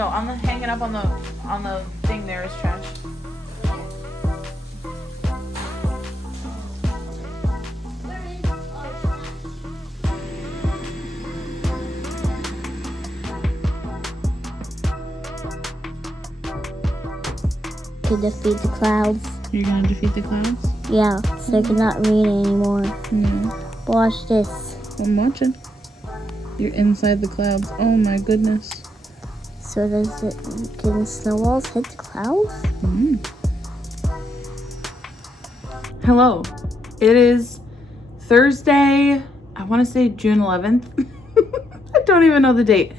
No, I'm hanging up on the thing there is trash. To defeat the clouds. You're gonna defeat the clouds? Yeah, so I cannot read anymore. No. Watch this. I'm watching. You're inside the clouds. Oh my goodness. So can snowballs hit the clouds? Hello. It is Thursday, I want to say June 11th. I don't even know the date.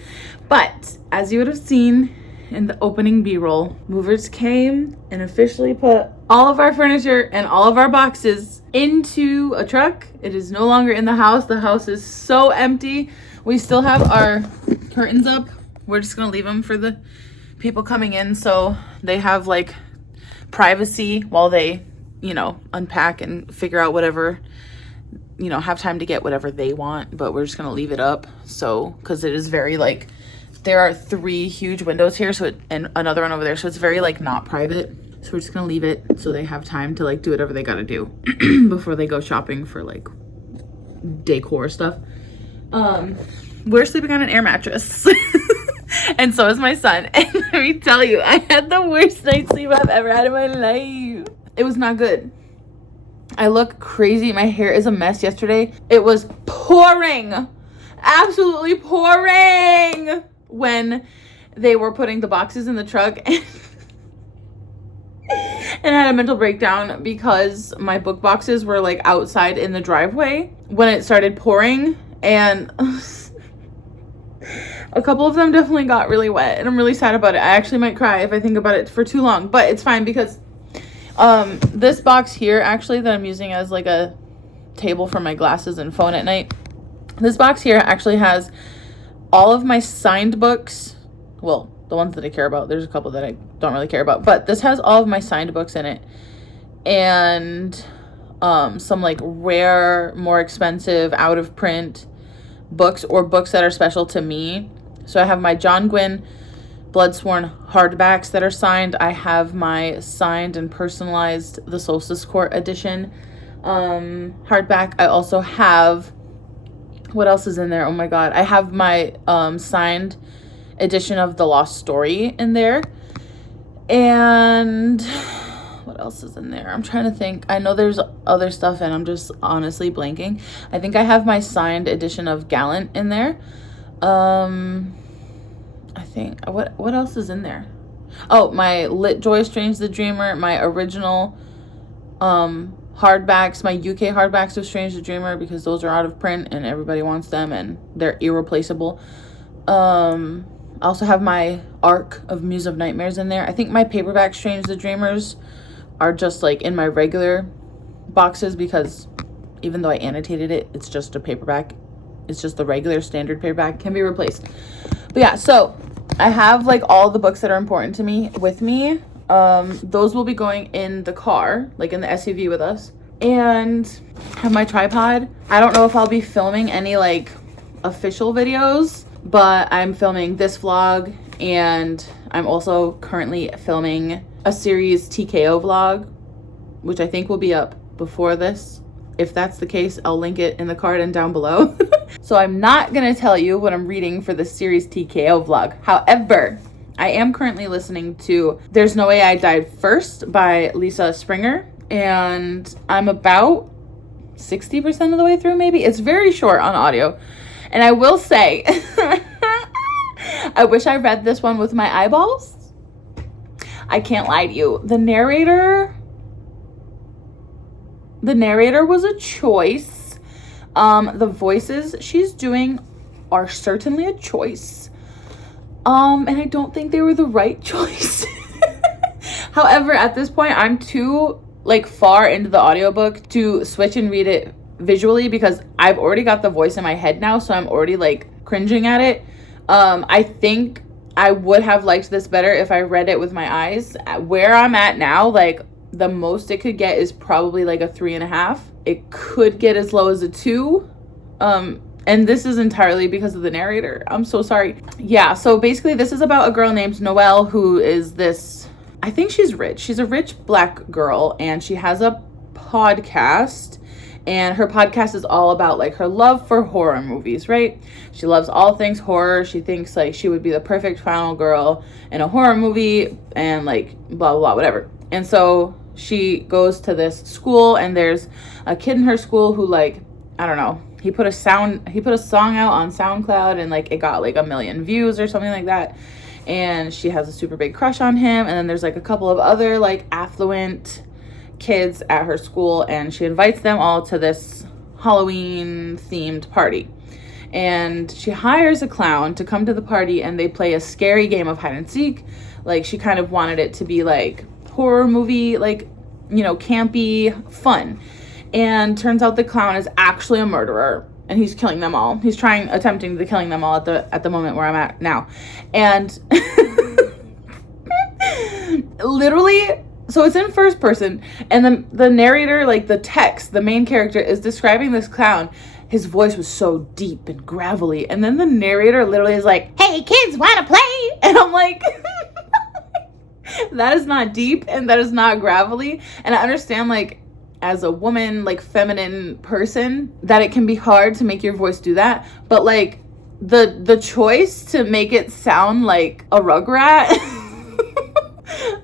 But as you would have seen in the opening B-roll, movers came and officially put all of our furniture and all of our boxes into a truck. It is no longer in the house. The house is so empty. We still have our curtains up. We're just gonna leave them for the people coming in so they have like privacy while they, you know, unpack and figure out whatever, you know, have time to get whatever they want. But we're just gonna leave it up, so because it is very like, there are 3 huge windows here, so and another one over there, so it's very like not private. So we're just gonna leave it so they have time to like do whatever they gotta do before they go shopping for like decor stuff. We're sleeping on an air mattress. And so is my son. And let me tell you, I had the worst night's sleep I've ever had in my life. It was not good. I look crazy. My hair is a mess yesterday. It was pouring. Absolutely pouring when they were putting the boxes in the truck. And I had a mental breakdown because my book boxes were like outside in the driveway when it started pouring. And a couple of them definitely got really wet, and I'm really sad about it. I actually might cry if I think about it for too long, but it's fine because this box here actually that I'm using as like a table for my glasses and phone at night, this box here actually has all of my signed books. Well, the ones that I care about. There's a couple that I don't really care about, but this has all of my signed books in it, and some like rare, more expensive, out of print books or books that are special to me. So I have my John Gwynne Bloodsworn hardbacks that are signed. I have my signed and personalized The Solstice Court edition hardback. I also have, what else is in there? Oh my god. I have my signed edition of The Lost Story in there. And what else is in there? I'm trying to think. I know there's other stuff and I'm just honestly blanking. I think I have my signed edition of Gallant in there. I think, what else is in there? Oh, my Lit Joy Strange the Dreamer, my original hardbacks, my UK hardbacks of Strange the Dreamer, because those are out of print and everybody wants them and they're irreplaceable. I also have my Arc of Muse of Nightmares in there. I think my paperback Strange the Dreamers are just like in my regular boxes because even though I annotated it, it's just a paperback. It's just the regular standard paperback, can be replaced. But yeah, so I have like all the books that are important to me with me. Those will be going in the car, like in the SUV with us. And I have my tripod. I don't know if I'll be filming any like official videos, but I'm filming this vlog, and I'm also currently filming a series TKO vlog, which I think will be up before this. If that's the case, I'll link it in the card and down below. So I'm not gonna tell you what I'm reading for the series TKO vlog. However, I am currently listening to There's No Way I Died First by Lisa Springer, and I'm about 60% of the way through, maybe. It's very short on audio. And I will say, I wish I read this one with my eyeballs. I can't lie to you. The narrator was a choice. The voices she's doing are certainly a choice. And I don't think they were the right choice. However, at this point, I'm too like far into the audiobook to switch and read it visually because I've already got the voice in my head now, so I'm already like cringing at it. I think I would have liked this better if I read it with my eyes. Where I'm at now, like the most it could get is probably like a 3.5. It could get as low as a 2. And this is entirely because of the narrator. I'm so sorry. Yeah, so basically this is about a girl named Noelle who is this, I think she's rich. She's a rich black girl and she has a podcast, and her podcast is all about like her love for horror movies, right? She loves all things horror. She thinks like she would be the perfect final girl in a horror movie and like blah, blah, whatever. And so she goes to this school and there's a kid in her school who like, I don't know, he put a song out on SoundCloud and like it got like 1 million views or something like that. And she has a super big crush on him. And then there's like a couple of other like affluent kids at her school, and she invites them all to this Halloween themed party. And she hires a clown to come to the party and they play a scary game of hide and seek. Like she kind of wanted it to be like horror movie, like, you know, campy, fun. And turns out the clown is actually a murderer and he's killing them all. He's attempting to killing them all at the moment where I'm at now. And literally, so it's in first person, and the narrator, like the text, the main character is describing this clown. His voice was so deep and gravelly, and then the narrator literally is like, "Hey kids, wanna play?" And I'm like, that is not deep and that is not gravelly. And I understand, like, as a woman, like feminine person, that it can be hard to make your voice do that, but like the choice to make it sound like a Rugrat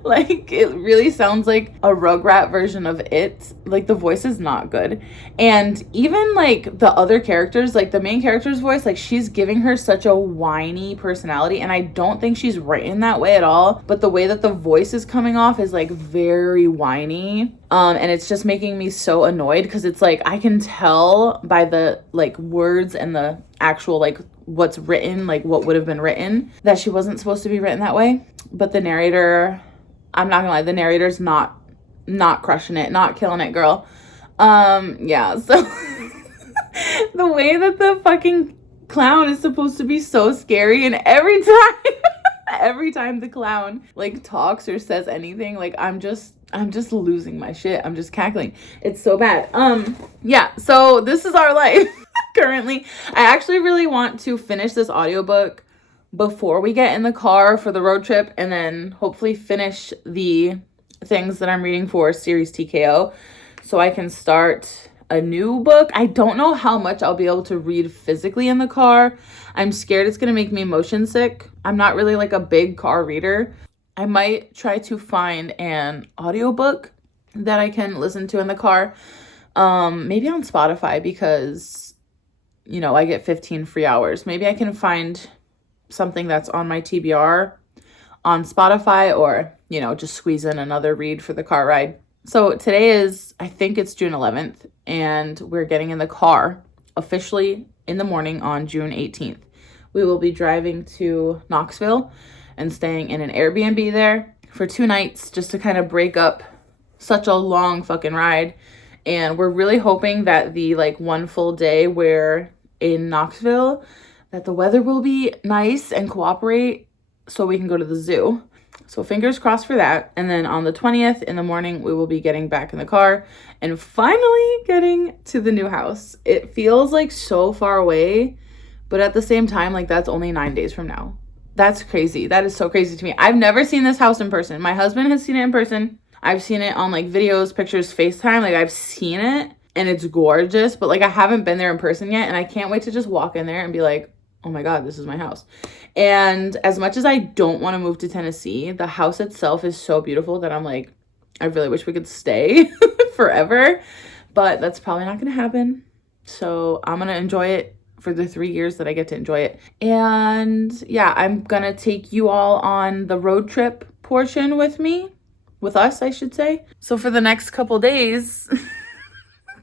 like it really sounds like a Rugrat version of it. Like the voice is not good. And even like the other characters, like the main character's voice, like she's giving her such a whiny personality, and I don't think she's written that way at all, but the way that the voice is coming off is like very whiny. And it's just making me so annoyed because it's like I can tell by the like words and the actual like what's written, like what would have been written, that she wasn't supposed to be written that way. But the narrator, I'm not gonna lie, the narrator's not crushing it, not killing it, girl. Yeah, so the way that the fucking clown is supposed to be so scary, and every time the clown like talks or says anything, like I'm just losing my shit. I'm just cackling. It's so bad. Yeah, so this is our life currently. I actually really want to finish this audiobook before we get in the car for the road trip, and then hopefully finish the things that I'm reading for series TKO so I can start a new book. I don't know how much I'll be able to read physically in the car. I'm scared it's gonna make me motion sick. I'm not really like a big car reader. I might try to find an audiobook that I can listen to in the car, maybe on Spotify, because you know I get 15 free hours. Maybe I can find something that's on my TBR on Spotify, or you know, just squeeze in another read for the car ride. So today is, I think it's June 11th, and we're getting in the car officially in the morning on June 18th. We will be driving to Knoxville and staying in an Airbnb there for 2 nights just to kind of break up such a long fucking ride. And we're really hoping that the like 1 full day we're in Knoxville, that the weather will be nice and cooperate so we can go to the zoo. So fingers crossed for that. And then on the 20th in the morning, we will be getting back in the car and finally getting to the new house. It feels like so far away, but at the same time, like that's only 9 days from now. That's crazy. That is so crazy to me. I've never seen this house in person. My husband has seen it in person. I've seen it on like videos, pictures, FaceTime. Like I've seen it and it's gorgeous, but like I haven't been there in person yet. And I can't wait to just walk in there and be like, oh my God, this is my house. And as much as I don't want to move to Tennessee, the house itself is so beautiful that I'm like, I really wish we could stay forever, but that's probably not going to happen. So I'm going to enjoy it for the 3 years that I get to enjoy it. And yeah, I'm going to take you all on the road trip portion with us, I should say. So for the next couple days,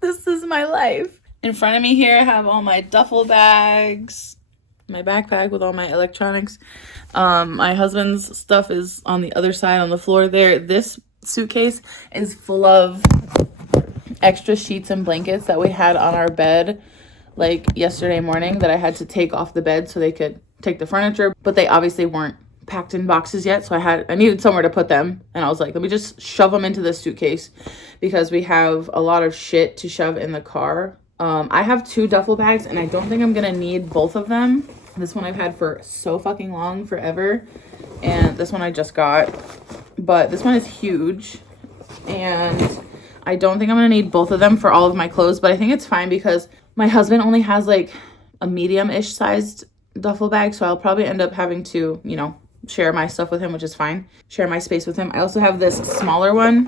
this is my life. In front of me here, I have all my duffel bags, my backpack with all my electronics. My husband's stuff is on the other side on the floor there. This suitcase is full of extra sheets and blankets that we had on our bed like yesterday morning that I had to take off the bed so they could take the furniture, but they obviously weren't packed in boxes yet, so I needed somewhere to put them, and I was like, let me just shove them into this suitcase because we have a lot of shit to shove in the car I have 2 duffel bags and I don't think I'm gonna need both of them. This one I've had for so fucking long, forever. And this one I just got. But this one is huge. And I don't think I'm gonna need both of them for all of my clothes, but I think it's fine because my husband only has like a medium-ish sized duffel bag, so I'll probably end up having to, you know, share my stuff with him, which is fine. Share my space with him. I also have this smaller one,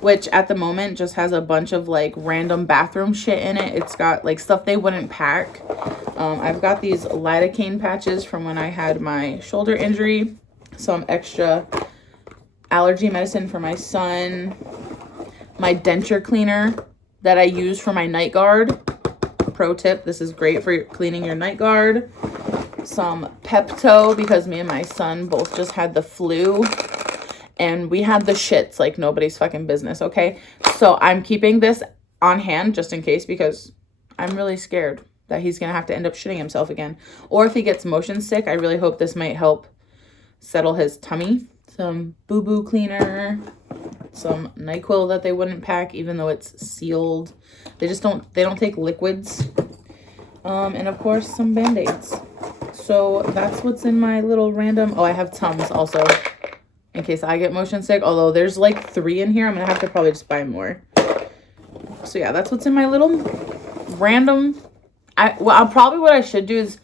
which at the moment just has a bunch of like random bathroom shit in it. It's got like stuff they wouldn't pack. I've got these lidocaine patches from when I had my shoulder injury, some extra allergy medicine for my son, my denture cleaner that I use for my night guard. Pro tip, this is great for cleaning your night guard. Some Pepto because me and my son both just had the flu and we had the shits like nobody's fucking business, okay? So I'm keeping this on hand just in case because I'm really scared that he's gonna have to end up shitting himself again. Or if he gets motion sick, I really hope this might help settle his tummy. Some boo-boo cleaner, some NyQuil that they wouldn't pack even though it's sealed. They don't take liquids. And of course some Band-Aids. So that's what's in my little random. Oh, I have Tums also in case I get motion sick. Although there's like 3 in here. I'm going to have to probably just buy more. So yeah, that's what's in my little random. What I should do is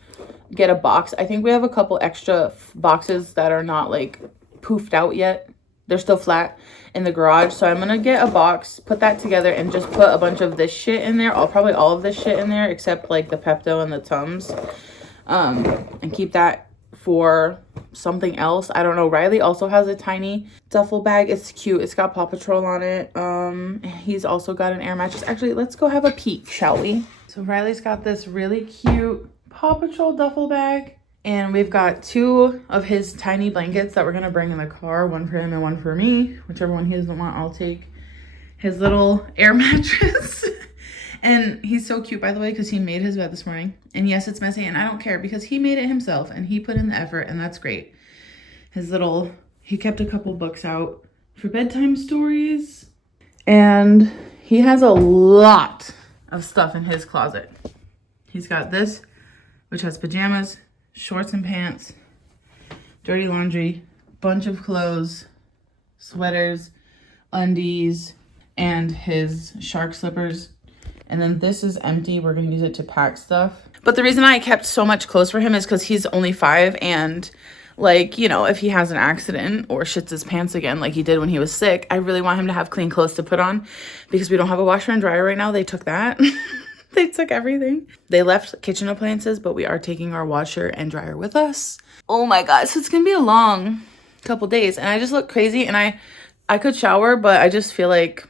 get a box. I think we have a couple extra boxes that are not like poofed out yet. They're still flat in the garage. So I'm going to get a box, put that together and just put a bunch of this shit in there. Probably all of this shit in there except like the Pepto and the Tums. And keep that for something else. I don't know. Riley also has a tiny duffel bag. It's cute. It's got Paw Patrol on it. He's also got an air mattress. Actually, let's go have a peek, shall we? So Riley's got this really cute Paw Patrol duffel bag. And we've got 2 of his tiny blankets that we're going to bring in the car. One for him and one for me. Whichever one he doesn't want, I'll take. His little air mattress. And he's so cute, by the way, because he made his bed this morning. And yes, it's messy, and I don't care because he made it himself and he put in the effort, and that's great. He kept a couple books out for bedtime stories. And he has a lot of stuff in his closet. He's got this, which has pajamas, shorts and pants, dirty laundry, bunch of clothes, sweaters, undies, and his shark slippers. And then this is empty. We're going to use it to pack stuff. But the reason I kept so much clothes for him is because he's only 5. And like, you know, if he has an accident or shits his pants again, like he did when he was sick, I really want him to have clean clothes to put on because we don't have a washer and dryer right now. They took that. They took everything. They left kitchen appliances, but we are taking our washer and dryer with us. Oh my God. So it's going to be a long couple days. And I just look crazy and I could shower, but I just feel like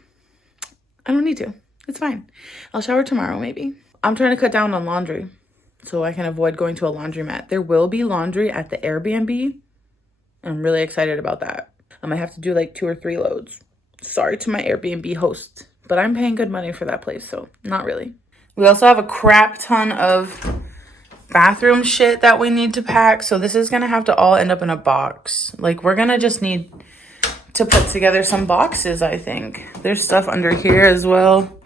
I don't need to. It's fine. I'll shower tomorrow, maybe. I'm trying to cut down on laundry so I can avoid going to a laundromat. There will be laundry at the Airbnb. I'm really excited about that. I might have to do like 2 or 3 loads. Sorry to my Airbnb host, but I'm paying good money for that place, so not really. We also have a crap ton of bathroom shit that we need to pack, so this is going to have to all end up in a box. Like, we're going to just need to put together some boxes, I think. There's stuff under here as well.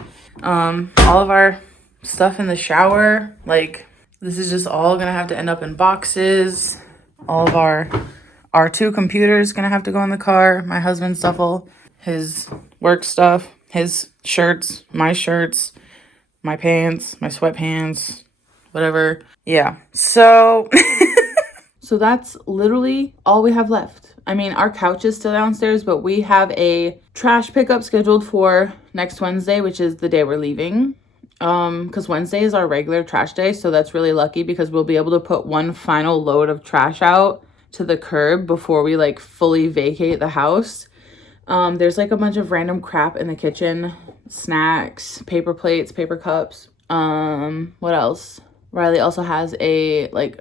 All of our stuff in the shower, like this is just all gonna have to end up in boxes. All of our 2 computers gonna have to go in the car. My husband's duffel, his work stuff, his shirts, my pants, my sweatpants, whatever. Yeah, so so that's literally all we have left. I mean, our couch is still downstairs, but we have a trash pickup scheduled for next Wednesday, which is the day we're leaving. Because Wednesday is our regular trash day, so that's really lucky because we'll be able to put one final load of trash out to the curb before we like fully vacate the house. There's like a bunch of random crap in the kitchen, snacks, paper plates, paper cups. What else? Riley also has a like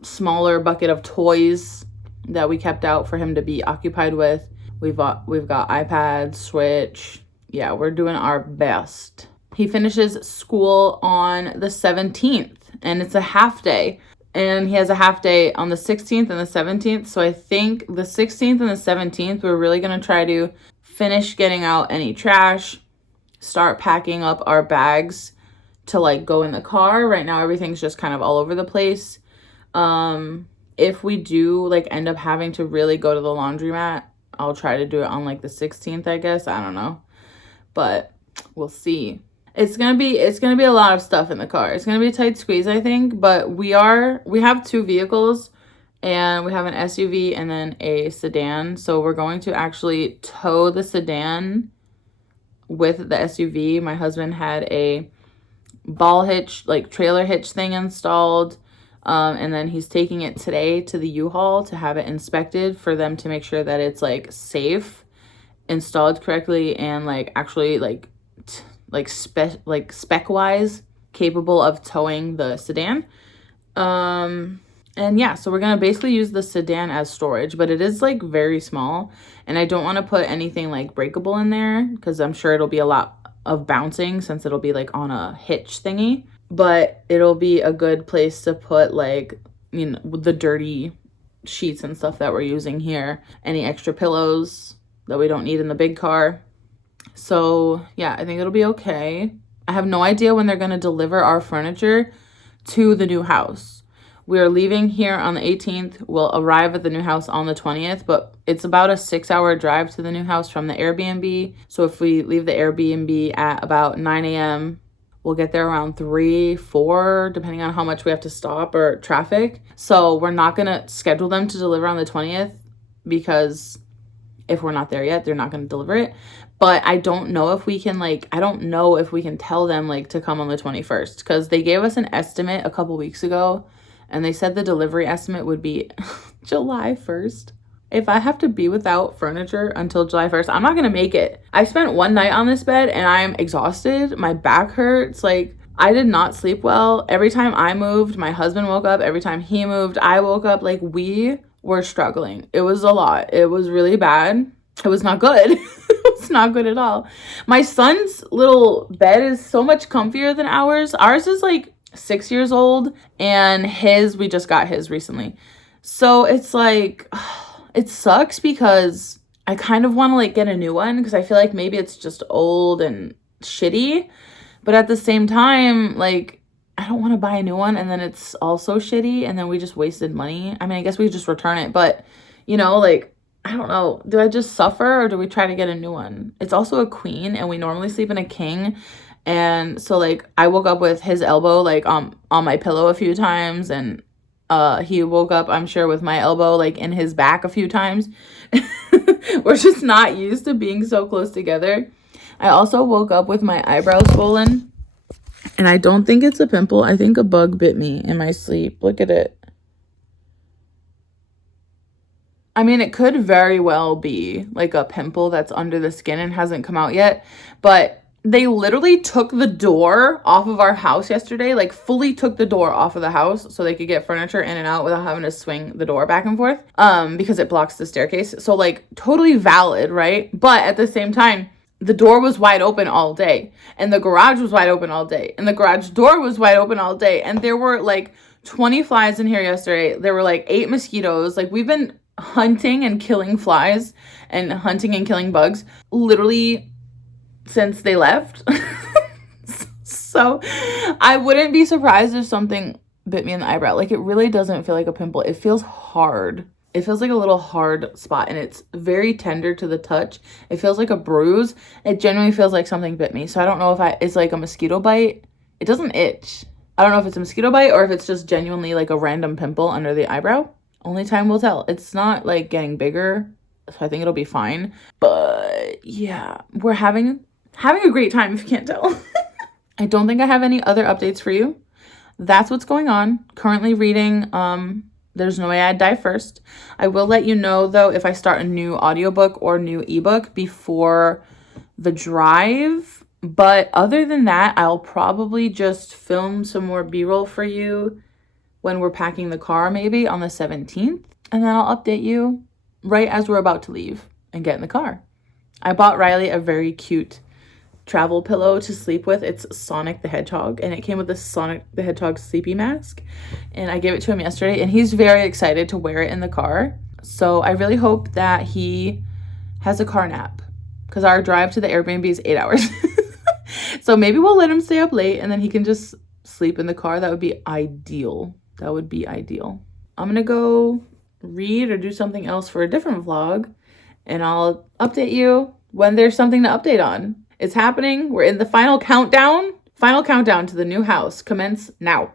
smaller bucket of toys that we kept out for him to be occupied with. We've got iPads, Switch. Yeah, we're doing our best. He finishes school on the 17th and it's a half day. And he has a half day on the 16th and the 17th. So I think the 16th and the 17th, we're really going to try to finish getting out any trash, start packing up our bags to like go in the car. Right now everything's just kind of all over the place. If we do like end up having to really go to the laundromat, I'll try to do it on like the 16th, I guess. I don't know, but we'll see. It's gonna be a lot of stuff in the car. It's gonna be a tight squeeze, I think, but we have 2 vehicles, and we have an SUV and then a sedan. So we're going to actually tow the sedan with the SUV. My husband had a ball hitch, like trailer hitch thing installed. And then he's taking it today to the U-Haul to have it inspected for them to make sure that it's like safe, installed correctly, and like actually spec wise capable of towing the sedan. And yeah, so we're gonna basically use the sedan as storage, but it is like very small, and I don't want to put anything like breakable in there because I'm sure it'll be a lot of bouncing since it'll be like on a hitch thingy. But it'll be a good place to put like, you know, the dirty sheets and stuff that we're using here, any extra pillows that we don't need in the big car. So yeah, I think it'll be okay. I have no idea when they're going to deliver our furniture to the new house. We are leaving here on the 18th. We'll arrive at the new house on the 20th, but it's about a 6-hour drive to the new house from the Airbnb. So if we leave the Airbnb at about 9 a.m., we'll get there around 3, 4, depending on how much we have to stop or traffic. So we're not going to schedule them to deliver on the 20th because if we're not there yet, they're not going to deliver it. But I don't know if we can tell them like to come on the 21st, because they gave us an estimate a couple weeks ago and they said the delivery estimate would be July 1st. If I have to be without furniture until July 1st, I'm not going to make it. I spent one night on this bed and I'm exhausted. My back hurts. Like, I did not sleep well. Every time I moved, my husband woke up. Every time he moved, I woke up. Like, we were struggling. It was a lot. It was really bad. It was not good. It was not good at all. My son's little bed is so much comfier than ours. Ours is like 6 years old, and we just got his recently. So it's like, it sucks because I kind of want to like get a new one because I feel like maybe it's just old and shitty. But at the same time, like, I don't want to buy a new one and then it's also shitty and then we just wasted money. I mean, I guess we just return it, but you know, like, I don't know. Do I just suffer or do we try to get a new one? It's also a queen and we normally sleep in a king. And so like I woke up with his elbow like on my pillow a few times, and he woke up, I'm sure, with my elbow like in his back a few times. We're just not used to being so close together. I also woke up with my eyebrow swollen, and I don't think it's a pimple. I think a bug bit me in my sleep. Look at it. I mean, it could very well be like a pimple that's under the skin and hasn't come out yet, but they literally took the door off of our house yesterday, like fully took the door off of the house so they could get furniture in and out without having to swing the door back and forth, because it blocks the staircase. So like totally valid, right? But at the same time, the door was wide open all day, and the garage was wide open all day, and the garage door was wide open all day, and there were like 20 flies in here yesterday. There were like 8 mosquitoes. Like, we've been hunting and killing flies and hunting and killing bugs literally since they left. So I wouldn't be surprised if something bit me in the eyebrow. Like, it really doesn't feel like a pimple. It feels hard. It feels like a little hard spot, and it's very tender to the touch. It feels like a bruise. It genuinely feels like something bit me. So I don't know if it's like a mosquito bite. It doesn't itch. I don't know if it's a mosquito bite or if it's just genuinely like a random pimple under the eyebrow. Only time will tell. It's not like getting bigger, so I think it'll be fine. But yeah, we're having a great time, if you can't tell. I don't think I have any other updates for you. That's what's going on. Currently reading There's No Way I'd Die First. I will let you know, though, if I start a new audiobook or new ebook before the drive. But other than that, I'll probably just film some more B-roll for you when we're packing the car, maybe on the 17th. And then I'll update you right as we're about to leave and get in the car. I bought Riley a very cute travel pillow to sleep with. It's Sonic the Hedgehog, and it came with a Sonic the Hedgehog sleepy mask, and I gave it to him yesterday, and he's very excited to wear it in the car. So I really hope that he has a car nap, because our drive to the Airbnb is 8 hours. So maybe we'll let him stay up late and then he can just sleep in the car. That would be ideal. That would be ideal. I'm gonna go read or do something else for a different vlog, and I'll update you when there's something to update on. It's happening. We're in the final countdown. Final countdown to the new house. Commence now.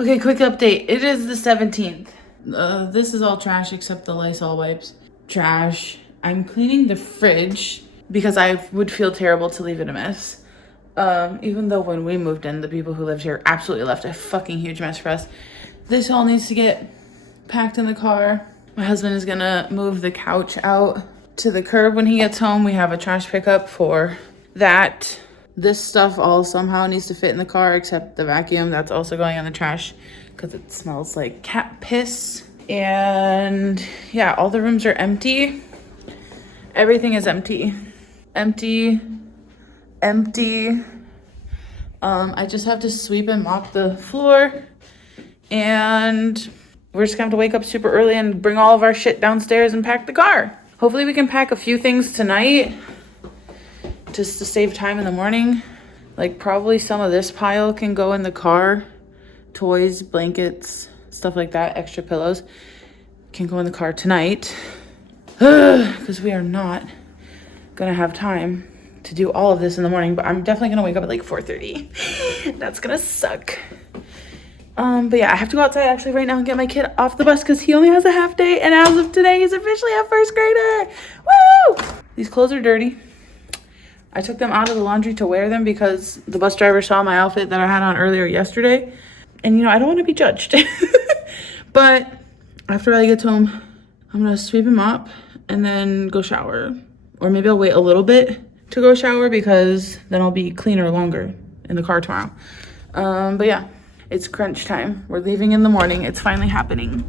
Okay, quick update. It is the 17th. This is all trash except the Lysol wipes. Trash. I'm cleaning the fridge because I would feel terrible to leave it a mess. Even though when we moved in, the people who lived here absolutely left a fucking huge mess for us. This all needs to get packed in the car. My husband is gonna move the couch out to the curb when he gets home. We have a trash pickup for that. This stuff all somehow needs to fit in the car except the vacuum. That's also going in the trash because it smells like cat piss. And yeah, all the rooms are empty. Everything is empty. Empty. I just have to sweep and mop the floor. And we're just gonna have to wake up super early and bring all of our shit downstairs and pack the car. Hopefully we can pack a few things tonight just to save time in the morning. Like probably some of this pile can go in the car. Toys, blankets, stuff like that, extra pillows can go in the car tonight. Because we are not gonna have time to do all of this in the morning, but I'm definitely gonna wake up at like 4:30. That's gonna suck. But yeah, I have to go outside actually right now and get my kid off the bus because he only has a half day, and as of today, he's officially a first grader. Woo! These clothes are dirty. I took them out of the laundry to wear them because the bus driver saw my outfit that I had on earlier yesterday. And you know, I don't want to be judged. But after I get home, I'm going to sweep and mop and then go shower. Or maybe I'll wait a little bit to go shower because then I'll be cleaner longer in the car tomorrow. But yeah, it's crunch time. We're leaving in the morning. It's finally happening.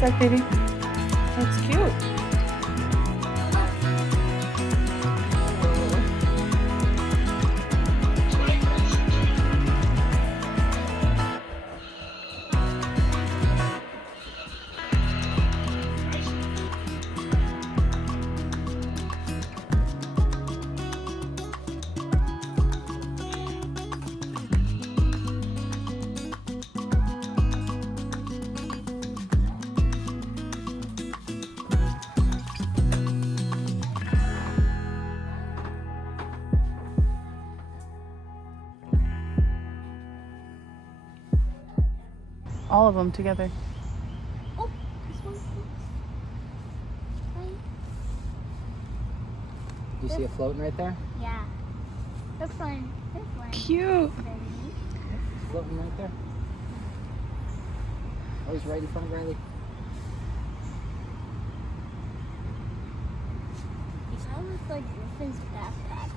sec, baby. That's cute. All of them together. Oh, this one's right. You see it floating right there? Yeah. This one. This one. Cute. It's floating right there. Oh, he's right in front of Riley. It sounds like Griffin's backpack.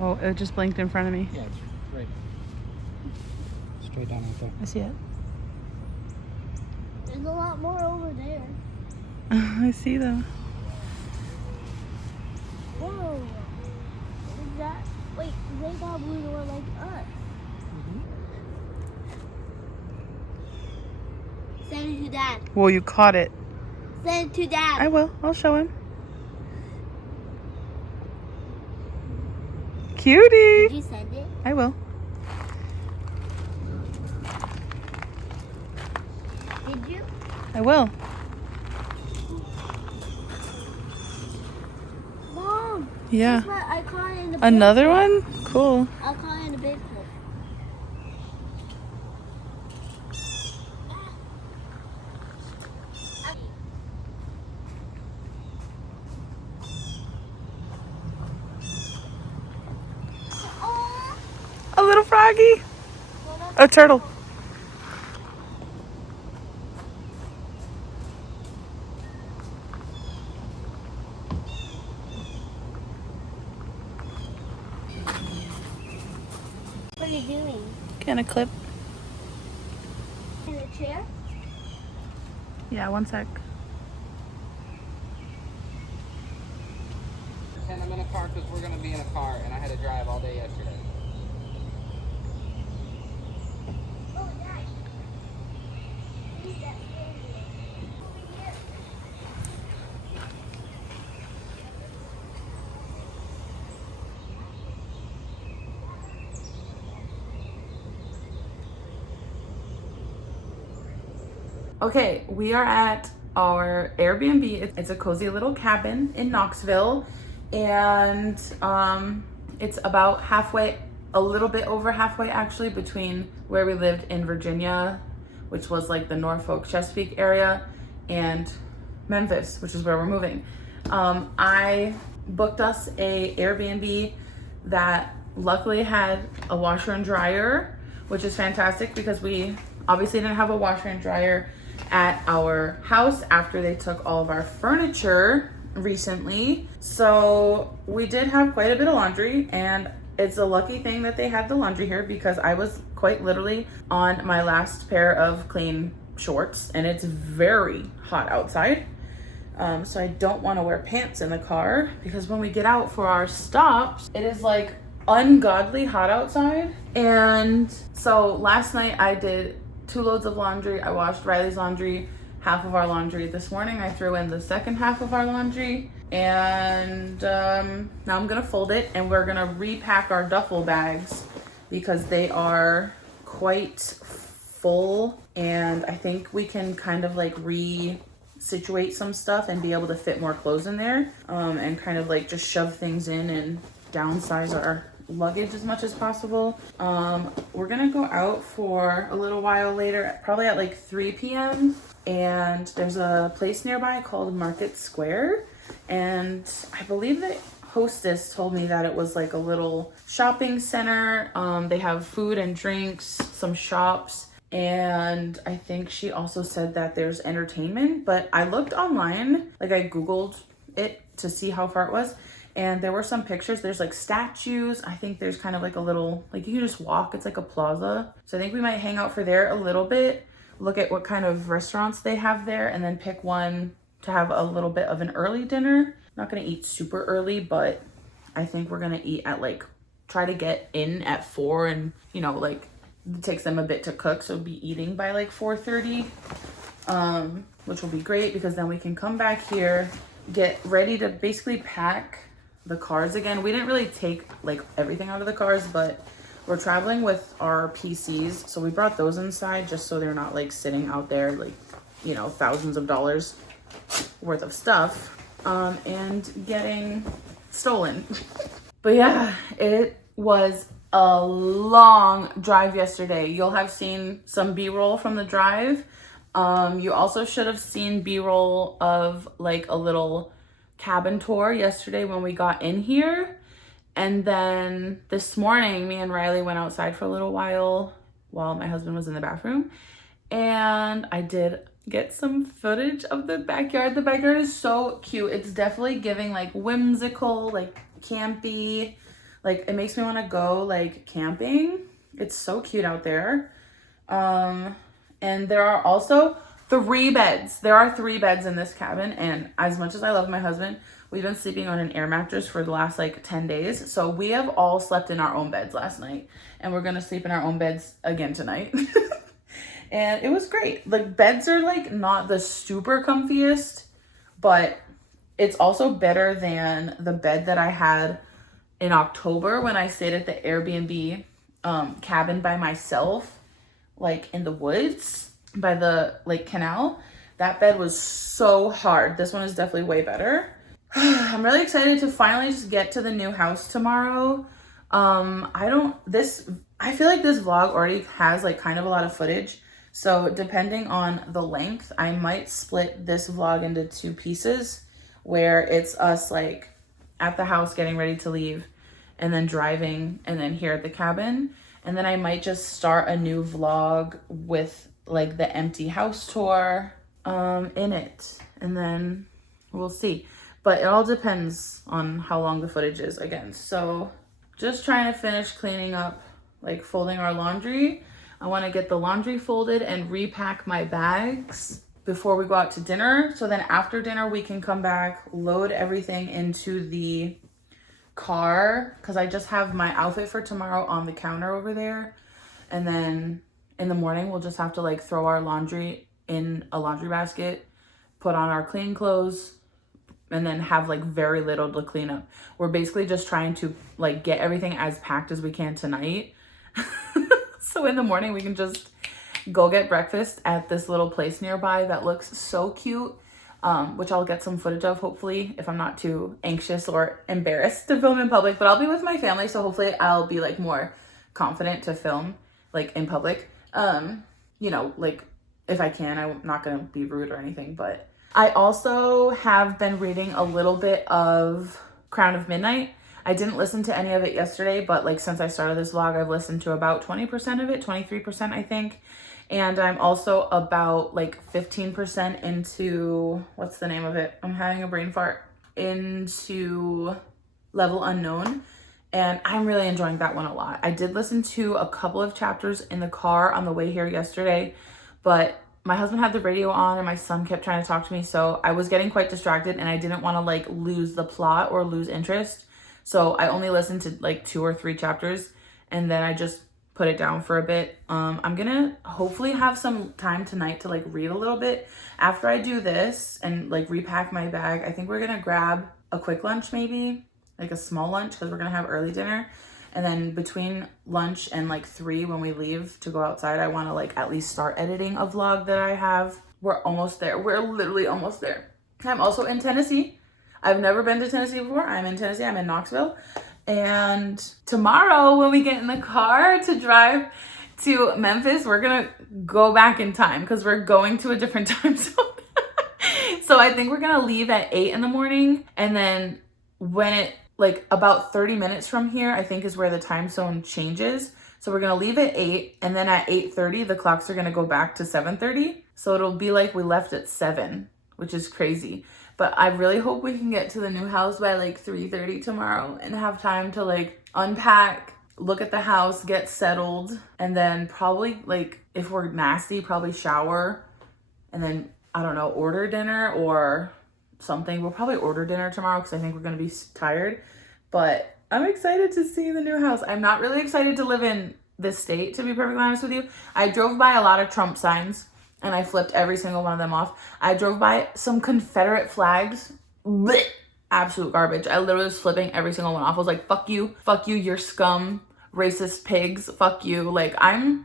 Oh, it just blinked in front of me. Yeah, it's right. Straight down right there. I see it. There's a lot more over there. I see them. Whoa. What is that? Wait, they got blue door like us. Send it to Dad. Well, you caught it. Send it to Dad. I will. I'll show him. Cutie. Did you send it? I will. Did you? I will. Mom. Yeah. Guess what? I caught it in the Another one? Cool. I caught it in the big pool. A little froggy. A turtle. What are you doing? Can a clip? In a chair? Yeah, one sec. Pretend I'm in a car because we're going to be in a car and I had to drive all day yesterday. Oh, Dad. Who's that standing? Over here. Okay, we are at our Airbnb. It's a cozy little cabin in Knoxville, and it's about halfway, a little bit over halfway actually, between where we lived in Virginia, which was like the Norfolk, Chesapeake area, and Memphis, which is where we're moving. I booked us a Airbnb that luckily had a washer and dryer, which is fantastic because we obviously didn't have a washer and dryer at our house after they took all of our furniture recently. So we did have quite a bit of laundry, and it's a lucky thing that they had the laundry here because I was quite literally on my last pair of clean shorts, and it's very hot outside. So I don't want to wear pants in the car because when we get out for our stops, it is like ungodly hot outside. And so last night I did 2 loads of laundry. I washed Riley's laundry, half of our laundry. This morning I threw in the second half of our laundry, and now I'm gonna fold it and we're gonna repack our duffel bags because they are quite full, and I think we can kind of like situate some stuff and be able to fit more clothes in there, and kind of like just shove things in and downsize our luggage as much as possible. We're gonna go out for a little while later, probably at like 3 p.m. and there's a place nearby called Market Square, and I believe the hostess told me that it was like a little shopping center. They have food and drinks, some shops, and I think she also said that there's entertainment, but I looked online, like I googled it to see how far it was, And there were some pictures. There's like statues. I think there's kind of like a little, like you can just walk. It's like a plaza. So I think we might hang out for there a little bit, look at what kind of restaurants they have there, and then pick one to have a little bit of an early dinner. Not gonna eat super early, but I think we're gonna eat at like, try to get in at 4, and you know, like it takes them a bit to cook, so be eating by like 4:30, which will be great because then we can come back here, get ready to basically pack the cars again. We didn't really take like everything out of the cars, but we're traveling with our PCs, so we brought those inside just so they're not like sitting out there like, you know, thousands of dollars worth of stuff and getting stolen. But yeah, it was a long drive yesterday. You'll have seen some B-roll from the drive. You also should have seen B-roll of like a little cabin tour yesterday when we got in here. And then this morning, me and Riley went outside for a little while my husband was in the bathroom. And I did get some footage of the backyard. The backyard is so cute. It's definitely giving like whimsical, like campy. Like it makes me want to go like camping. It's so cute out there. And there are also 3 beds. There are 3 beds in this cabin. And as much as I love my husband, we've been sleeping on an air mattress for the last like 10 days. So we have all slept in our own beds last night. And we're going to sleep in our own beds again tonight. And it was great. The beds are like not the super comfiest, but it's also better than the bed that I had in October when I stayed at the Airbnb cabin by myself, like in the woods by the like canal. That bed was so hard. This one is definitely way better. I'm really excited to finally just get to the new house tomorrow. I feel like this vlog already has like kind of a lot of footage. So depending on the length, I might split this vlog into 2 pieces where it's us like at the house getting ready to leave and then driving and then here at the cabin. And then I might just start a new vlog with like the empty house tour in it. And then we'll see. But it all depends on how long the footage is again. So just trying to finish cleaning up, like folding our laundry. I want to get the laundry folded and repack my bags before we go out to dinner. So then after dinner, we can come back, load everything into the car because I just have my outfit for tomorrow on the counter over there. And then in the morning, we'll just have to like throw our laundry in a laundry basket, put on our clean clothes, and then have like very little to clean up. We're basically just trying to like get everything as packed as we can tonight. So in the morning we can just go get breakfast at this little place nearby that looks so cute, which I'll get some footage of hopefully if I'm not too anxious or embarrassed to film in public. But I'll be with my family, so hopefully I'll be like more confident to film like in public. You know, like if I can. I'm not gonna be rude or anything. But I also have been reading a little bit of Crown of Midnight. I didn't listen to any of it yesterday, but like since I started this vlog, I've listened to about 20% of it, 23% I think. And I'm also about like 15% into, what's the name of it? I'm having a brain fart. Into Level Unknown. And I'm really enjoying that one a lot. I did listen to a couple of chapters in the car on the way here yesterday, but my husband had the radio on and my son kept trying to talk to me. So I was getting quite distracted and I didn't want to like lose the plot or lose interest. So I only listened to like 2 or 3 chapters and then I just put it down for a bit. I'm gonna hopefully have some time tonight to like read a little bit after I do this and like repack my bag. I think we're gonna grab a quick lunch, maybe like a small lunch, because we're gonna have early dinner. And then between lunch and like 3 when we leave to go outside, I want to like at least start editing a vlog that I have. We're almost there. We're literally almost there. I'm also in Tennessee. I've never been to Tennessee before. I'm in Tennessee. I'm in Knoxville. And tomorrow when we get in the car to drive to Memphis, we're going to go back in time because we're going to a different time zone. So I think we're going to leave at 8 in the morning. And then when it like about 30 minutes from here, I think is where the time zone changes. So we're going to leave at 8 and then at 8:30, the clocks are going to go back to 7:30. So it'll be like we left at 7, which is crazy. But I really hope we can get to the new house by like 3:30 tomorrow and have time to like unpack, look at the house, get settled, and then probably like if we're nasty, probably shower, and then I don't know, order dinner or something. We'll probably order dinner tomorrow because I think we're gonna be tired. But I'm excited to see the new house. I'm not really excited to live in this state, to be perfectly honest with you. I drove by a lot of Trump signs and I flipped every single one of them off. I drove by some Confederate flags. Blech, absolute garbage. I literally was flipping every single one off. I was like, fuck you, you're scum, racist pigs, fuck you. Like, I'm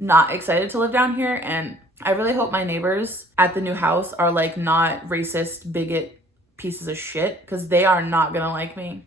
not excited to live down here, and I really hope my neighbors at the new house are like not racist, bigot pieces of shit, because they are not gonna like me.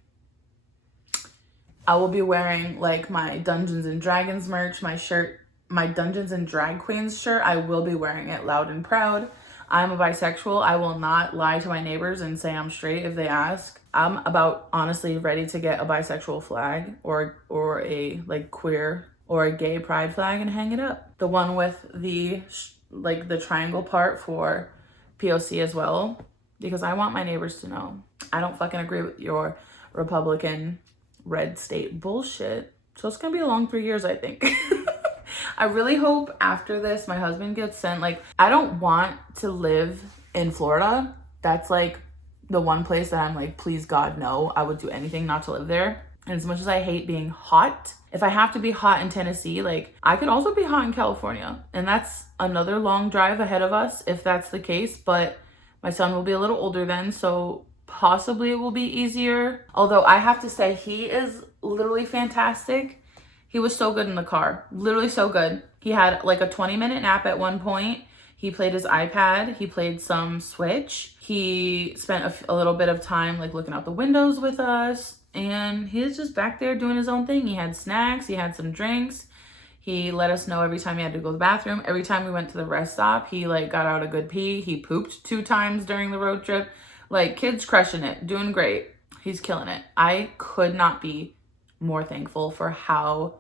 I will be wearing like my Dungeons and Dragons merch, my shirt, my Dungeons and Drag Queens shirt. I will be wearing it loud and proud. I'm a bisexual. I will not lie to my neighbors and say I'm straight if they ask. I'm about honestly ready to get a bisexual flag or a like queer or a gay pride flag and hang it up. The one with the like the triangle part for POC as well, because I want my neighbors to know I don't fucking agree with your Republican red state bullshit. So it's gonna be a long 3 years, I think. I really hope after this my husband gets sent. Like, I don't want to live in Florida. That's like the one place that I'm like, please God, no. I would do anything not to live there. And as much as I hate being hot, if I have to be hot in Tennessee, like I could also be hot in California. And that's another long drive ahead of us if that's the case. But my son will be a little older then, so possibly it will be easier. Although I have to say, he is literally fantastic. He was so good in the car, literally so good. He had like a 20-minute nap at one point. He played his iPad. He played some Switch. He spent a little bit of time like looking out the windows with us. And he was just back there doing his own thing. He had snacks. He had some drinks. He let us know every time he had to go to the bathroom. Every time we went to the rest stop, he like got out a good pee. He pooped 2 times during the road trip. Like, kid's crushing it, doing great. He's killing it. I could not be more thankful for how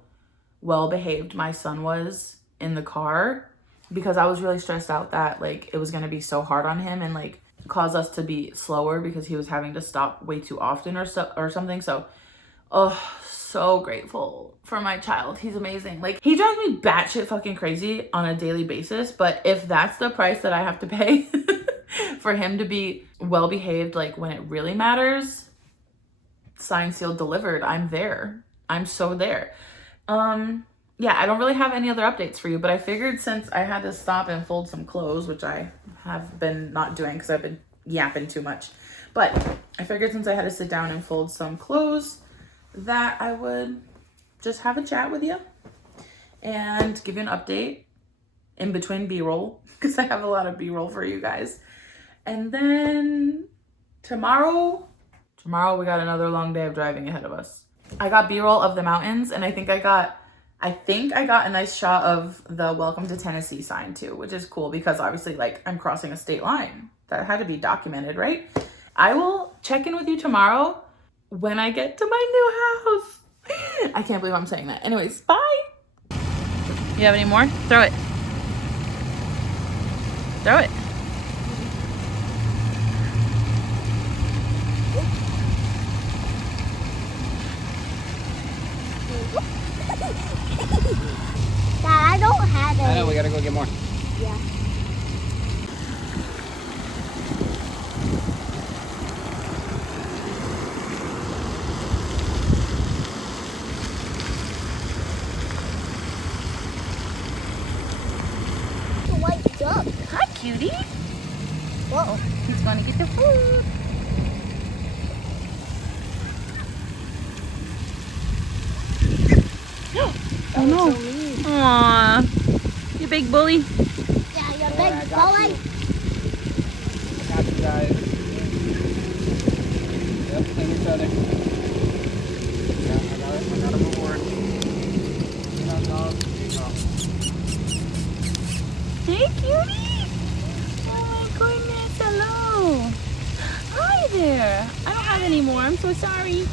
well behaved my son was in the car, because I was really stressed out that like it was going to be so hard on him and like cause us to be slower because he was having to stop way too often or something. So, oh, so grateful for my child. He's amazing. Like, he drives me batshit fucking crazy on a daily basis, but if that's the price that I have to pay for him to be well behaved, like when it really matters, signed, sealed, delivered, I'm there. I'm so there. Yeah, I don't really have any other updates for you, but I figured since I had to stop and fold some clothes, which I have been not doing because I've been yapping too much, but I figured since I had to sit down and fold some clothes that I would just have a chat with you and give you an update in between B-roll, because I have a lot of B-roll for you guys. And then tomorrow we got another long day of driving ahead of us. I got B-roll of the mountains, and I think I got a nice shot of the Welcome to Tennessee sign too, which is cool because obviously like I'm crossing a state line. That had to be documented, right? I will check in with you tomorrow when I get to my new house. I can't believe I'm saying that. Anyways, bye. You have any more? Throw it. Throw it. Dad, I don't have any. I know, we gotta go get more. Yeah. The white duck. Hi, cutie. Whoa. He's gonna get the food. Oh no. So mean. Aww. You big bully. Yeah, you're big bully. I got you guys. Yep, clean each other. Yeah, I got a reward. Hey, cutie. Oh my goodness. Hello. Hi there. I don't have any more. I'm so sorry.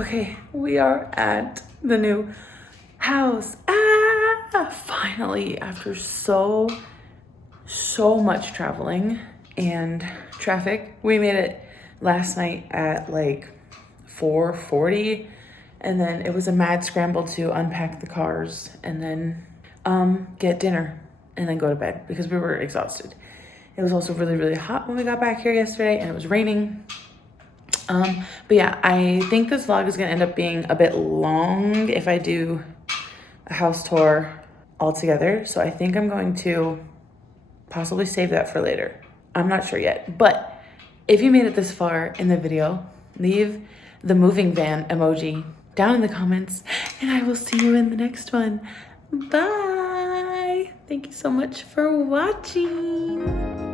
Okay, we are at the new house. Finally, after so much traveling and traffic, we made it last night at like 4:40, and then it was a mad scramble to unpack the cars and then get dinner and then go to bed because we were exhausted. It was also really hot when we got back here yesterday, and it was raining. But yeah, I think this vlog is gonna end up being a bit long if I do a house tour all together. So I think I'm going to possibly save that for later. I'm not sure yet, but if you made it this far in the video, leave the moving van emoji down in the comments, and I will see you in the next one. Bye. Thank you so much for watching.